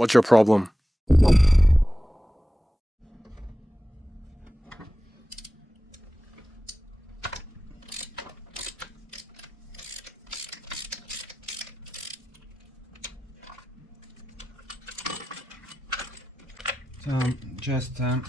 What's your problem? So just now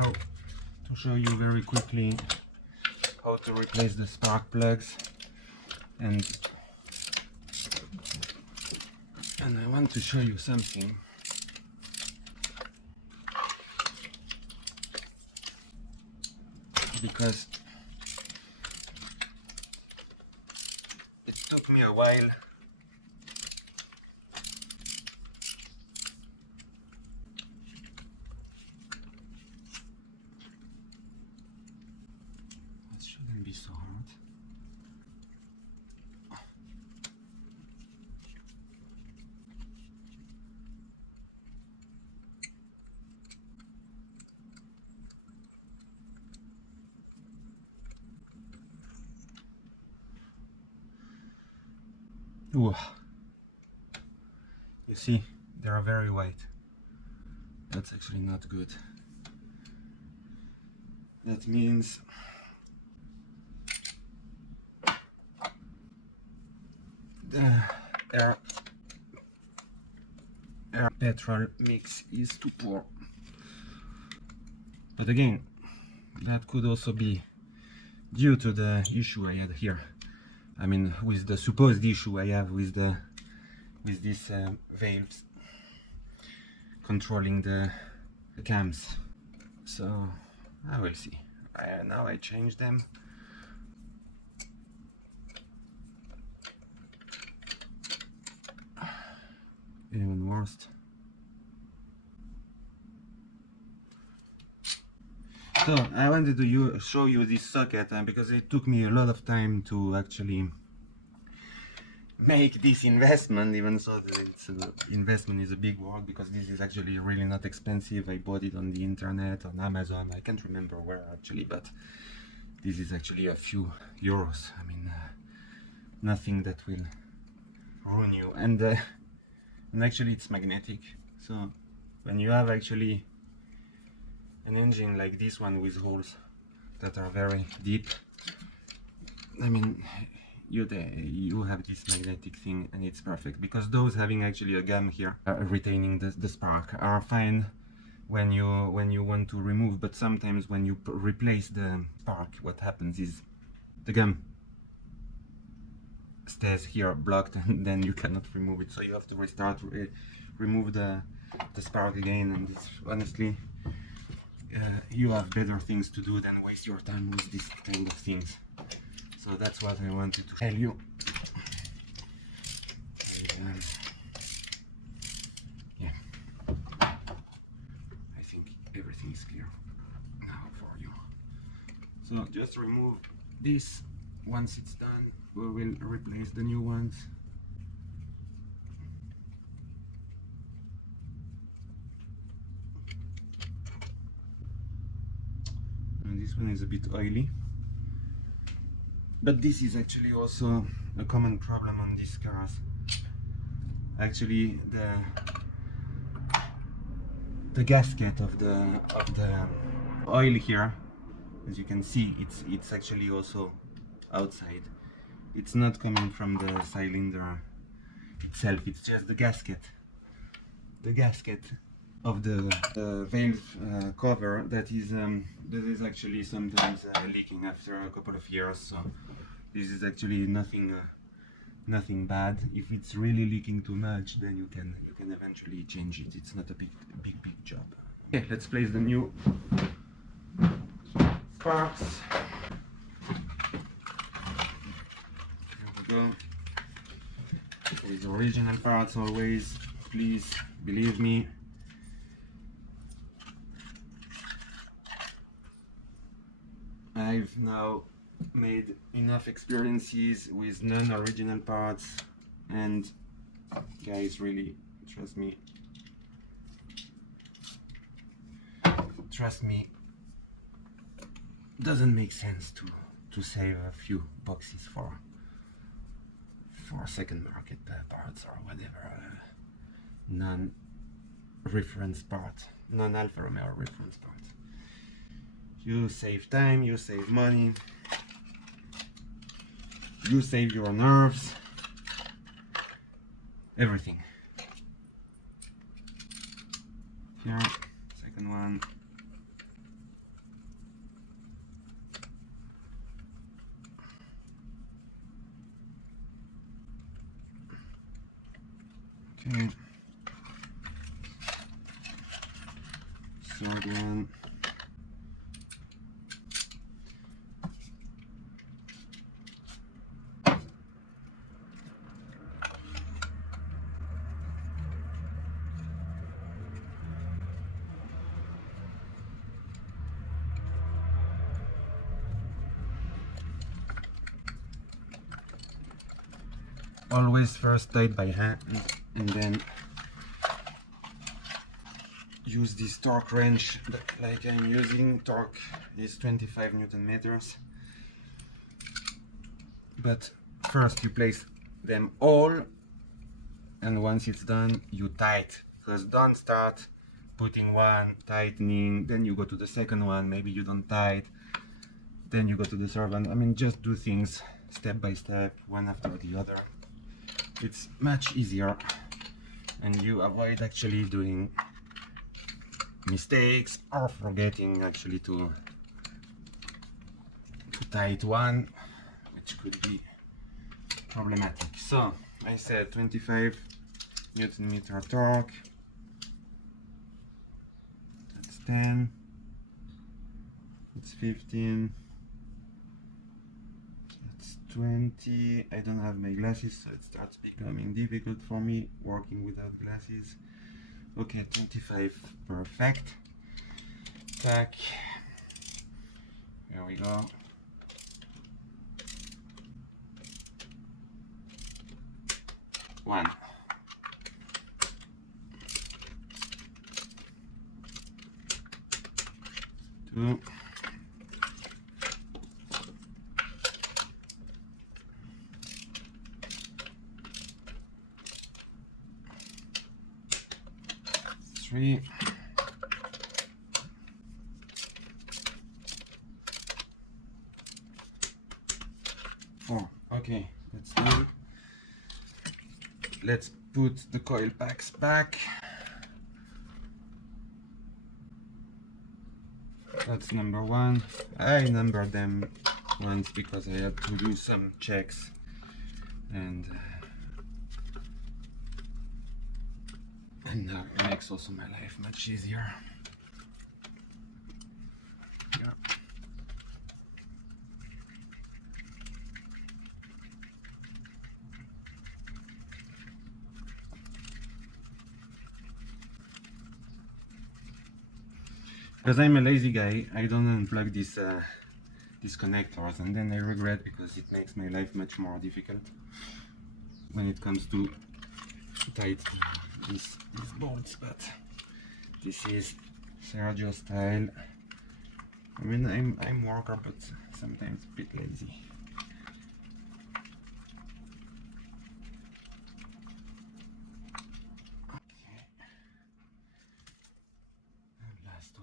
to show you very quickly how to replace the spark plugs, and I want to show you something. Because it took me a while it shouldn't be so hard. Ooh. You see, they are very white. That's actually not good. That means the air petrol mix is too poor. But again, that could also be due to the issue I had here. I mean, with the supposed issue I have with these valves controlling the cams. So I will see. Now I changed them. Even worse. So I wanted to show you this socket because it took me a lot of time to actually make this investment, even so that investment is a big word, because this is actually really not expensive. I bought it on the internet, on Amazon, I can't remember where actually, but this is actually a few euros. I mean, nothing that will ruin you. And actually it's magnetic, so when you have actually an engine like this one with holes that are very deep, I mean, you have this magnetic thing, and it's perfect, because those having actually a gum here retaining the spark are fine when you want to remove, but sometimes when you replace the spark, what happens is the gum stays here blocked, and then you cannot remove it, so you have to restart, remove the spark again, and it's, honestly, you have better things to do than waste your time with this kind of things. So that's what I wanted to tell you. Yeah, I think everything is clear now for you. So just remove this. Once it's done, we will replace the new ones. And this one is a bit oily, but this is actually also a common problem on these cars. Actually, the gasket of the oil here, as you can see, it's actually also outside. It's not coming from the cylinder itself, it's just the gasket of the valve cover that is actually sometimes leaking after a couple of years. So this is actually nothing bad. If it's really leaking too much, then you can eventually change it. It's not a big job. Okay, let's place the new parts. Here we go. With original parts always, please believe me. I've now made enough experiences with non-original parts, and guys, really trust me, doesn't make sense to save a few boxes for second market parts or whatever reference part, non-Alfa Romeo reference part. You save time, you save money, you save your nerves, everything. Here, second one. Okay. Third one. Always first tied by hand and then use this torque wrench like I'm using. Torque is 25 Newton meters. But first you place them all, and once it's done you tight. First don't start putting one, tightening, then you go to the second one, maybe you don't tight, then you go to the third one. I mean, just do things step by step, one after the other. It's much easier and you avoid actually doing mistakes or forgetting actually to tight one, which could be problematic. So I said 25 Newton meter torque, that's 10, it's 15, that's 20. I don't have my glasses, so it starts becoming difficult for me working without glasses. Okay, 25, perfect. Tack, here we go. One, two, three, four. Okay, that's good. Let's put the coil packs back. That's number one. I numbered them once because I had to do some checks, and now it makes also my life much easier. Yeah. Because I'm a lazy guy, I don't unplug these connectors, and then I regret because it makes my life much more difficult when it comes to tight these bolts. But this is Sergio style. I mean, I'm worker, but sometimes a bit lazy.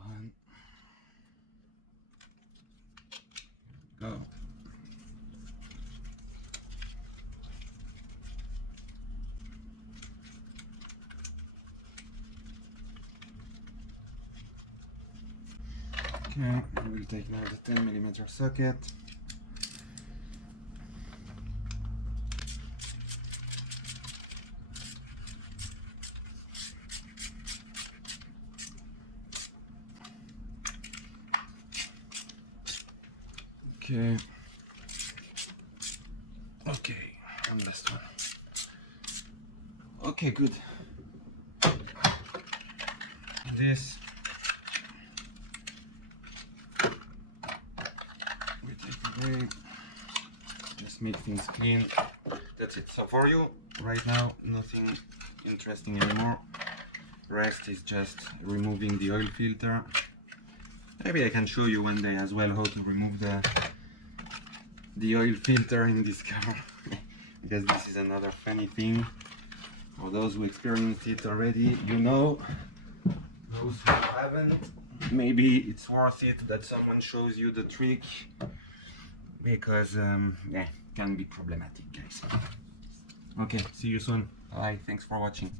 One. Go. Okay, we'll take now the 10mm socket. Okay. Okay, and last one. Okay, good. This we take away. Just make things clean. That's it. So for you, right now, nothing interesting anymore. Rest is just removing the oil filter. Maybe I can show you one day as well how to remove the oil filter in this car, because this is another funny thing. For those who experienced it already, you know those who haven't, maybe it's worth it that someone shows you the trick, because yeah, it can be problematic, guys. Okay, see you soon. Bye, thanks for watching.